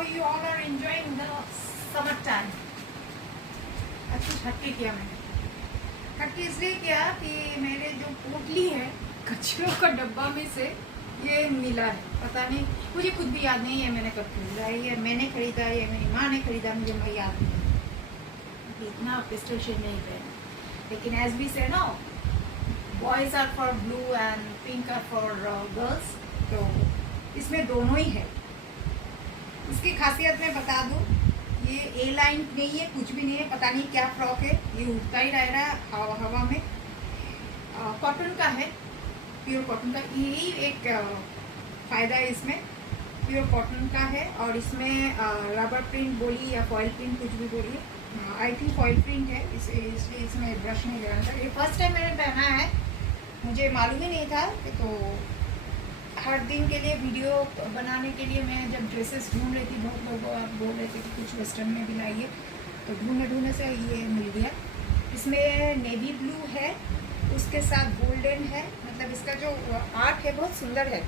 how you all are enjoying the summer time. अच्छा हटके किया मैंने, हटके इसलिए किया कि मेरे जो पोटली है कचरों का डब्बा में से ये मिला है। पता नहीं, मुझे खुद भी याद नहीं है मैंने कब खरीदा है। ये मैंने खरीदा, ये मेरी माँ ने खरीदा, मुझे मैं याद नहीं। इतना पिस्टल शेड नहीं पहना, लेकिन एज बी से ना boys are for blue and pink are for girls, तो इसमें दोनों ही है। इसकी खासियत मैं बता दूँ, ये ए लाइन नहीं है, कुछ भी नहीं है, पता नहीं क्या फ्रॉक है, ये उड़ता ही रह रहा है हवा में। कॉटन का है, प्योर कॉटन का। यही एक फ़ायदा है इसमें, प्योर कॉटन का है। और इसमें रबर प्रिंट बोलिए या फॉइल प्रिंट, कुछ भी बोलिए, आई थिंक फॉइल प्रिंट है, इसलिए इसमें ब्रश नहीं लगाना था। ये फर्स्ट टाइम मैंने पहना है, मुझे मालूम ही नहीं था। तो हर दिन के लिए वीडियो बनाने के लिए मैं जब ड्रेसेस ढूंढ रही थी, बहुत लोग बोल रहे थे कि कुछ वेस्टर्न में भी लाइए, तो ढूंढने से ये मिल गया। इसमें नेवी ब्लू है, उसके साथ गोल्डन है, मतलब इसका जो आर्ट है बहुत सुंदर है।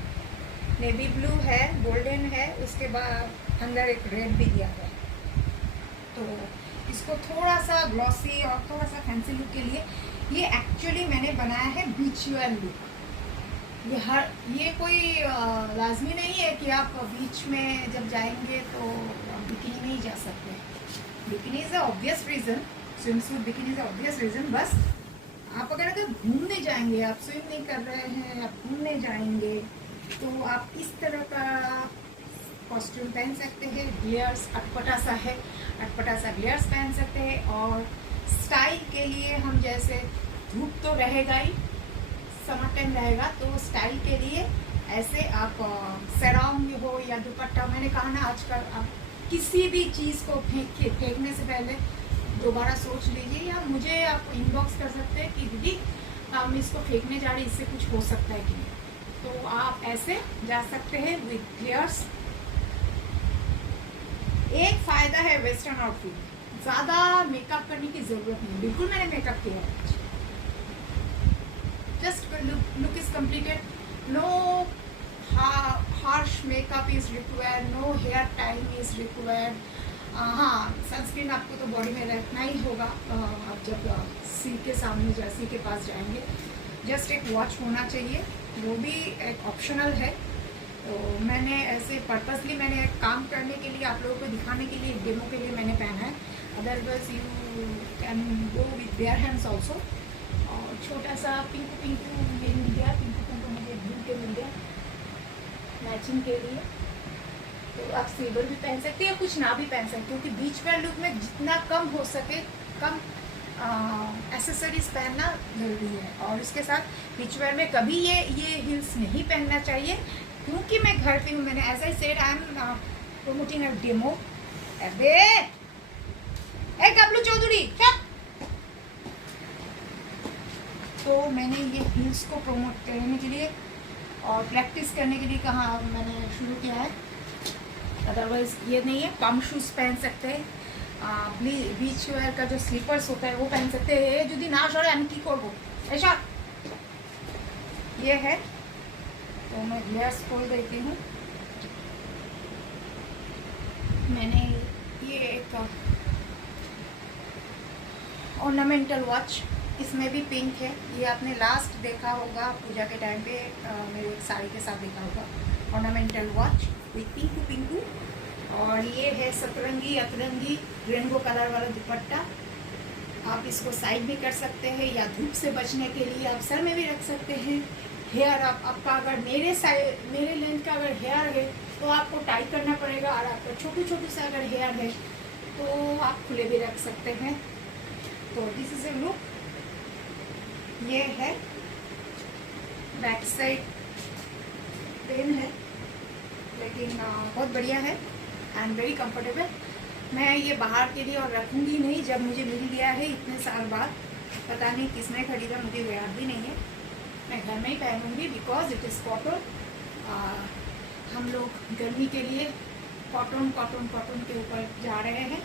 नेवी ब्लू है, गोल्डन है, उसके बाद अंदर एक रेड भी दिया है। तो इसको थोड़ा सा ग्लॉसी और थोड़ा सा फैंसी लुक के लिए ये एक्चुअली मैंने बनाया है बीच वेयर लुक। ये कोई लाजमी नहीं है कि आप बीच में जब जाएंगे तो बिकिनी में ही जा सकते हैं। Bikini is a obvious reason, swim suit bikini is a obvious reason. बस आप अगर घूमने जाएंगे, आप स्विम नहीं कर रहे हैं, आप घूमने जाएंगे, तो आप इस तरह का कॉस्ट्यूम पहन सकते हैं। ग्लेयर्स अटपटा सा है, अटपटा सा ग्लेयर्स पहन सकते हैं। और स्टाइल के लिए हम जैसे, धूप तो रहेगा ही, समर टाइम रहेगा, तो स्टाइल के लिए ऐसे आप सराउंड हो या दुपट्टा, मैंने कहा ना आजकल आप किसी भी चीज़ को फेंकने से पहले दोबारा सोच लीजिए, या मुझे आप इनबॉक्स कर सकते हैं कि दीदी हम इसको फेंकने जा रहे हैं, इससे कुछ हो सकता है कि नहीं। तो आप ऐसे जा सकते हैं विद ग्लेयर्स। एक फ़ायदा है वेस्टर्न आउटफिट, ज़्यादा मेकअप करने की ज़रूरत नहीं। बिल्कुल मैंने मेकअप किया है, just look is completed, no harsh makeup is required, no hair tying is required। हाँ, सनस्क्रीन आपको तो बॉडी में रखना ही होगा आप जब सी के सामने सी के पास जाएंगे। जस्ट एक वॉच होना चाहिए, वो भी एक ऑप्शनल है। तो मैंने ऐसे पर्पसली मैंने काम करने के लिए, आप लोगों को दिखाने के लिए, डेमो के लिए मैंने पहना है। Otherwise you can go with their hands also. और छोटा सा पिंकू ये मिल गया, पिंकू मुझे ढूंढ के मिल गया मैचिंग के लिए। तो आप सिल्वर भी पहन सकते हैं, कुछ ना भी पहन सकते, क्योंकि बीच वेयर लुक में जितना कम हो सके कम एसेसरीज पहनना ज़रूरी है। और इसके साथ बीच वेयर में कभी ये हील्स नहीं पहनना चाहिए, क्योंकि मैं घर पे हूँ। मैंने ऐसा he said, I am promoting a demo. अबे ए गबलू चौधरी, तो मैंने ये हील्स को प्रमोट करने के लिए और प्रैक्टिस करने के लिए कहा मैंने शुरू किया है। अदरवाइज ये नहीं है। पम्प शूज़ पहन सकते हैं, बीच वेयर का जो स्लीपर्स होता है वो पहन सकते हैं। यदि ना सर আমি কি করব ऐसा ये है। तो मैं ग्लेयर्स खोल देती हूँ। मैंने ये एक ऑर्नामेंटल वॉच, इसमें भी पिंक है। ये आपने लास्ट देखा होगा पूजा के टाइम पे, मेरे एक साड़ी के साथ देखा होगा। Ornamental watch with Pinku. और ये है सतरंगी अतरंगी रेनबो कलर वाला दुपट्टा। आप इसको साइड भी कर सकते हैं, या धूप से बचने के लिए आप सर में भी रख सकते हैं। हेयर आपका अगर मेरे लेंथ का अगर हेयर है तो आपको टाई करना पड़ेगा, और आपका छोटू सा अगर हेयर है तो आप खुले भी रख सकते हैं। तो दिस इज ए लुक। ये है बैक साइड पेन है, लेकिन बहुत बढ़िया है एंड वेरी कंफर्टेबल। मैं ये बाहर के लिए और रखूँगी नहीं, जब मुझे मिल गया है इतने साल बाद, पता नहीं किसने खरीदा, मुझे याद भी नहीं है। मैं घर में ही पहनूँगी बिकॉज इट इज़ कॉटन। हम लोग गर्मी के लिए कॉटन के ऊपर जा रहे हैं।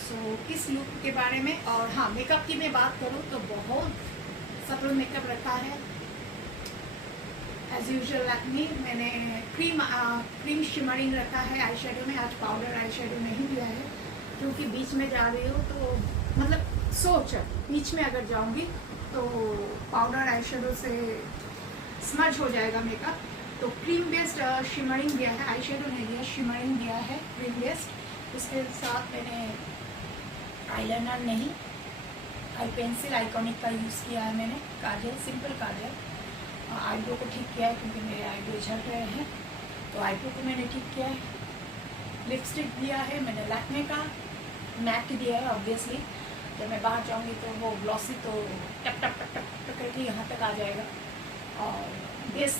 सो इस लुक के बारे में। और हाँ, मेकअप की मैं बात करूँ तो बहुत सब लोग मेकअप रखा है। एज यूजुअल लैक्मे मैंने क्रीम शिमरिंग रखा है आई शेडो में। आज पाउडर आई शेडो नहीं लिया है क्योंकि बीच में जा रही हो तो मतलब सोच है बीच में अगर जाऊंगी तो पाउडर आई शेडो से स्मज हो जाएगा मेकअप। तो क्रीम बेस्ड शिमरिंग दिया है, आई शेडो नहीं दिया, शिमरिंग दिया है क्रीम बेस्ड। उसके साथ मैंने आईलाइनर नहीं, आई पेंसिल आइकॉनिक का यूज़ किया है मैंने। काजल, सिंपल काजल। आईब्रो को ठीक किया है क्योंकि मेरे आईब्रो झड़ रहे हैं, तो आईब्रो को मैंने ठीक किया है। लिपस्टिक दिया है मैंने लैक्मे का, मैट दिया है। ऑब्वियसली जब मैं बाहर जाऊंगी तो वो ग्लॉसी तो टप टप टप टप टप करके यहाँ तक आ जाएगा। और बेस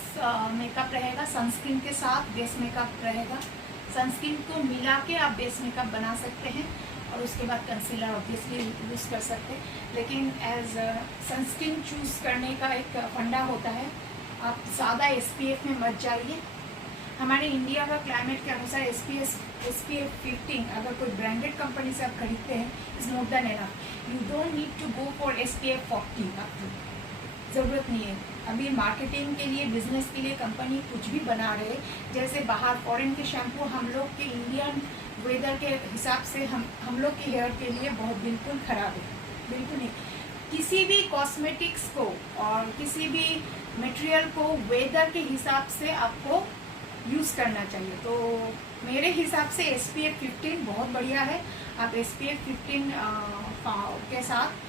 मेकअप रहेगा सनस्क्रीन के साथ, बेस मेकअप रहेगा। सनस्क्रीन को मिला के आप बेस मेकअप बना सकते हैं और उसके बाद कंसीलर ऑब्वियसली यूज़ कर सकते हैं। लेकिन एज सनस्क्रीन चूज़ करने का एक फंडा होता है, आप ज़्यादा SPF में मत जाइए। हमारे इंडिया का क्लाइमेट के अनुसार SPF 15 अगर कोई ब्रांडेड कंपनी से आप खरीदते हैं is more than enough. You don't need to go for SPF 40, आपको ज़रूरत नहीं है। अभी मार्केटिंग के लिए, बिजनेस के लिए कंपनी कुछ भी बना रहे, जैसे बाहर फॉरेन के शैम्पू हम लोग के इंडियन वेदर के हिसाब से हम लोग के हेयर के लिए बहुत बिल्कुल ख़राब है, बिल्कुल नहीं। किसी भी कॉस्मेटिक्स को और किसी भी मटेरियल को वेदर के हिसाब से आपको यूज़ करना चाहिए। तो मेरे हिसाब से SPF 15 बहुत बढ़िया है। आप SPF 15 के साथ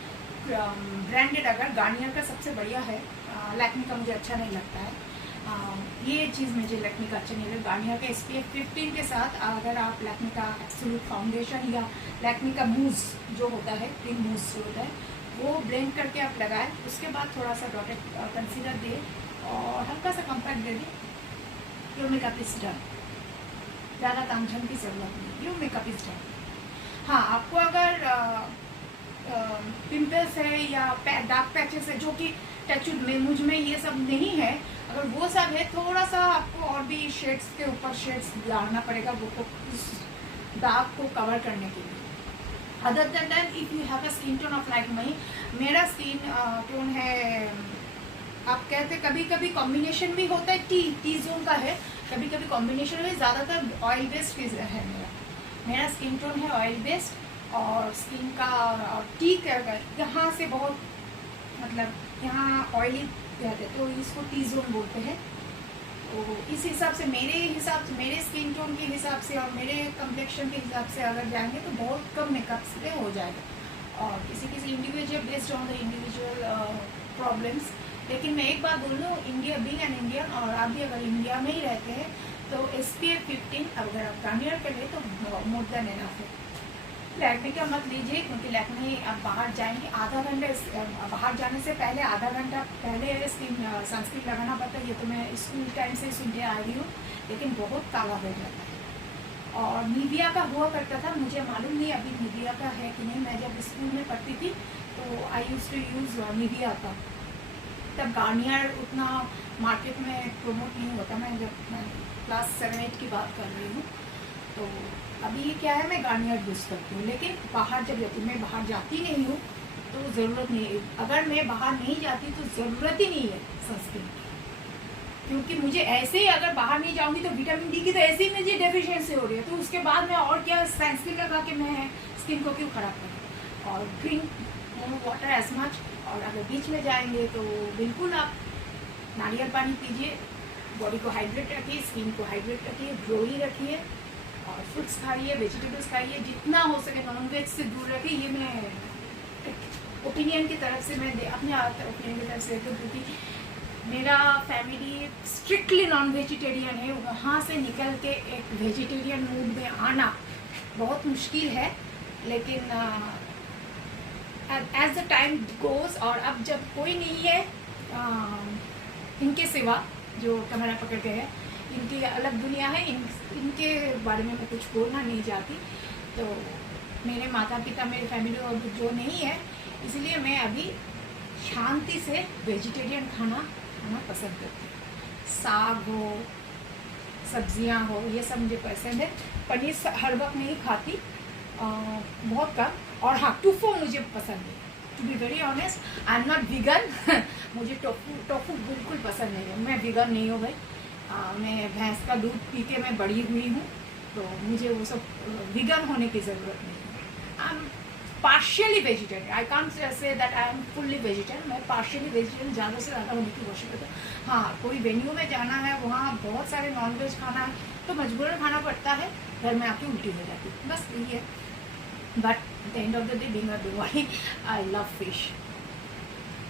ब्रांडेड, अगर गार्नियर का सबसे बढ़िया है, लैक्मे का मुझे अच्छा नहीं लगता है। ये चीज़ मुझे लैक्मे का अच्छा नहीं लगता। गार्नियर का SPF 15 के साथ अगर आप लैक्मे का एब्सोल्यूट फाउंडेशन या लैक्मे का मूस जो होता है, क्रीम मूस जो होता है, वो ब्लेंड करके आप लगाएं। उसके बाद थोड़ा सा डॉटेड कंसीलर दे और हल्का सा कॉम्पैक्ट दे दें। Your makeup is done. ज़्यादा तामझाम की ज़रूरत नहीं, योर मेकअप इज डन। हाँ, आपको अगर पिंपल्स है या डार्क पैचेस है जो कि टचवुड में मुझ में ये सब नहीं है, अगर वो सब है थोड़ा सा आपको और भी शेड्स के ऊपर शेड्स डालना पड़ेगा वो उस दाग को कवर करने के लिए। Other than that if you have a skin tone of like me, मेरा स्किन टोन है, आप कहते कभी कभी कॉम्बिनेशन भी होता है, टी जोन का है, कभी कभी कॉम्बिनेशन में, ज़्यादातर ऑयल बेस्ड है मेरा स्किन टोन है ऑयल बेस्ड। और स्किन का टी यहाँ से बहुत मतलब यहाँ ऑयली रहते तो इसको टी जोन बोलते हैं। तो इस हिसाब से मेरे स्किन टोन के हिसाब से और मेरे कम्प्लेक्शन के हिसाब से अगर जाएंगे तो बहुत कम मेकअप से हो जाएगा। और किसी individual based on the individual problems. लेकिन मैं एक बात बोल दूँ, इंडिया बीइंग एन इंडियन, और आप भी अगर इंडिया में ही रहते हैं तो SPF 15 अगर आप गार्नियर कर ले तो मोर देन एनफ है। लैक्मे का मत लीजिए क्योंकि लैक्मे आप बाहर जाएंगे आधा घंटे, बाहर जाने से पहले आधा घंटा पहले सनस्क्रीन लगाना पड़ता है। ये तो मैं स्कूल टाइम से सुनते आ रही हूँ, लेकिन बहुत काला हो जाता है। और निविया का हुआ करता था, मुझे मालूम नहीं अभी निविया का है कि नहीं। मैं जब स्कूल में पढ़ती थी तो आई यूज टू यूज़ निविया का, तब गार्नियर उतना मार्केट में प्रमोट नहीं होता। मैं जब क्लास 7-8 की बात कर रही हूँ, तो अभी क्या है, मैं गार्नियर यूज़ करती हूँ। लेकिन बाहर जब जाती, मैं बाहर जाती नहीं हूँ तो ज़रूरत नहीं है। अगर मैं बाहर नहीं जाती तो ज़रूरत ही नहीं है सनस्क्रीन की, क्योंकि मुझे ऐसे ही अगर बाहर नहीं जाऊँगी तो विटामिन डी की तो ऐसे ही मुझे डेफिशिएंसी हो रही है, तो उसके बाद मैं और क्या सनस्क्रीन लगा के मैं स्किन को क्यों ख़राब करूँ। और ड्रिंक वाटर एज मच। और अगर बीच में जाएंगे तो बिल्कुल आप नारियल पानी पीजिए, बॉडी को हाइड्रेट रखिए, स्किन को हाइड्रेट रखिए, ग्लोई रखिए, और फ्रूट्स खाइए, वेजिटेबल्स खाइए, जितना हो सके नॉनवेज से दूर रखिए। ये मैं ओपिनियन की तरफ से मैं अपने ओपिनियन की तरफ से, क्योंकि मेरा फैमिली स्ट्रिक्टली नॉन वेजिटेरियन है। वहाँ से निकल के एक वेजिटेरियन मूड में आना बहुत मुश्किल है। लेकिन एज द टाइम गोज, और अब जब कोई नहीं है इनके सिवा जो कैमरा पकड़ते हैं, इनकी अलग दुनिया है, इनके बारे में मैं कुछ बोलना नहीं चाहती। तो मेरे माता पिता, मेरे फैमिली और जो नहीं है, इसलिए मैं अभी शांति से वेजिटेरियन खाना पसंद करती हूँ। साग हो, सब्जियां हो, ये सब मुझे पसंद है। पनीर हर वक्त नहीं खाती, बहुत कम। और हाँ, टूफो मुझे पसंद है। To be very honest I am not vegan. मुझे टोफू बिल्कुल पसंद नहीं है, मैं वीगन नहीं हूँ भाई। मैं भैंस का दूध पी के मैं बड़ी हुई हूँ, तो मुझे वो सब वीगन होने की ज़रूरत नहीं है। I am partially vegetarian, I can't say that I am fully vegetarian. मैं पार्शियली वेजिटेरियन ज़्यादा से ज़्यादा होने की कोशिश करती हूँ। हाँ, कोई वेन्यू में जाना है, वहाँ बहुत सारे नॉनवेज खाना है तो मजबूरन खाना पड़ता है, घर में आके उल्टी हो जाती है, बस यही है। But at the end of the day being a Diwali I love fish.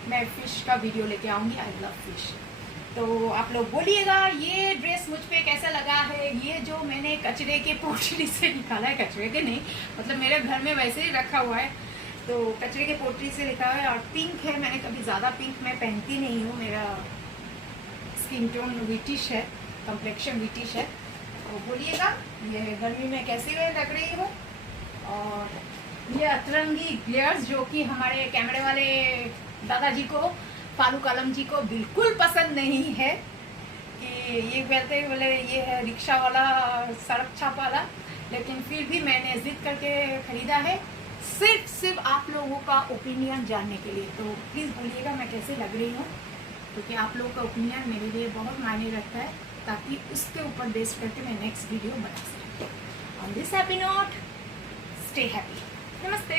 मैं फिश का वीडियो लेके आऊँगी, आई लव फिश। तो आप लोग बोलिएगा ये ड्रेस मुझ पे कैसा लगा है। ये जो मैंने कचरे के पोटली से निकाला है, कचरे के नहीं मतलब मेरे घर में वैसे ही रखा हुआ है, तो कचरे के पोटली से लिखा है। और पिंक है, मैंने कभी ज़्यादा पिंक मैं पहनती नहीं हूँ, मेरा स्किन टोन विटिश है, कम्प्लेक्शन विटिश है। तो बोलिएगा ये गर्मी में कैसी लग रही हो। और ये अतरंगी ग्लेयर्स जो कि हमारे कैमरे वाले दादाजी को, फारूक आलम जी को बिल्कुल पसंद नहीं है, कि ये कहते बोले ये है रिक्शा वाला, सड़क छाप वाला, लेकिन फिर भी मैंने जिद करके ख़रीदा है सिर्फ आप लोगों का ओपिनियन जानने के लिए। तो प्लीज़ बोलिएगा मैं कैसे लग रही हूँ, क्योंकि आप लोगों का ओपिनियन मेरे लिए बहुत मायने रखता है, ताकि उसके ऊपर बेस करके मैं नेक्स्ट वीडियो बना सकूँ। On this happy note, stay happy. नमस्ते।